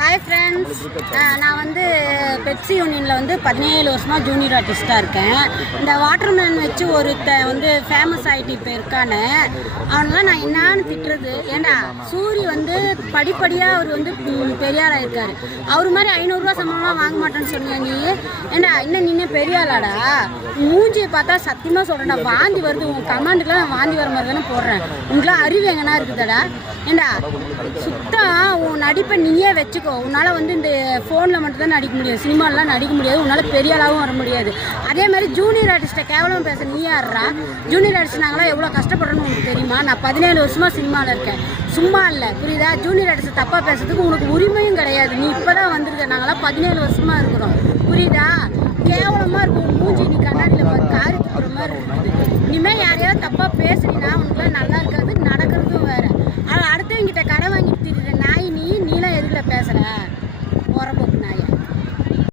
Hi friends, நான் வந்து Pepsi யூனியனில் 17 வருஷமாக ஜூனியர் ஆர்டிஸ்ட்டாக இருக்கேன். இந்த வாட்டர்மேன் வச்சு ஒருத்தன் ஃபேமஸ் ஆகிட்டு இப்போ இருக்கானே, அவனெலாம் நான் என்னான்னு திட்டுறது. ஏண்டா சூரி படிப்படியாக அவர் பெரிய ஆளாக இருக்கார். அவர் மாதிரி 500 ரூபா சம்பளமாக வாங்க மாட்டேன்னு சொன்னியா நீ? ஏண்டா இன்னும் நின்று பெரிய ஆளாடா? மூஞ்சியை பார்த்தா சத்தியமாக சொல்கிறேன்டா, வாந்தி வருது. உன் கமாண்டுக்கெலாம் நான் வாந்தி வர மாதிரி தானே போடுறேன். உங்களாம் அறிவு எங்கன்னா இருக்குதாடா? ஏண்டா சுத்தம் உன் நடிப்பை நீயே வச்சுக்கோ. உன்னால் இந்த ஃபோனில் மட்டும்தான் நடிக்க முடியும், சினிமாலெலாம் நடிக்க முடியாது. உன்னால் பெரிய அளவும் வர முடியாது. அதே மாதிரி ஜூனியர் ஆர்டிஸ்ட்டை கேவலம் பேச நீ யாரா? ஜூனியர் ஆர்டிஸ்ட் நாங்களாம் எவ்வளோ கஷ்டப்படுறோன்னு உங்களுக்கு தெரியுமா? நான் 17 வருஷமாக சினிமாவில் இருக்கேன், சும்மா இல்லை, புரியுதா? ஜூனியர் ஆர்டிஸ்ட்டை தப்பாக பேசுறதுக்கு உனக்கு உரிமையும் கிடையாது. நீ இப்போ தான் வந்திருக்க, நாங்களாம் 17 வருஷமாக இருக்கிறோம், புரியுதா? கேவலமாக இருக்கும் மூஞ்சி. நீ கண்ணாடியில் பார்த்து காரி துப்புற மாதிரி இருக்குது. இனிமேல் யாரையாவது தப்பாக பேசுனீங்கன்னா உனக்குலாம் நல்லா இருக்காது, நடக்கிறதும் வேறு. ஆனால் அடுத்தவங்கிட்ட கடை வாங்கி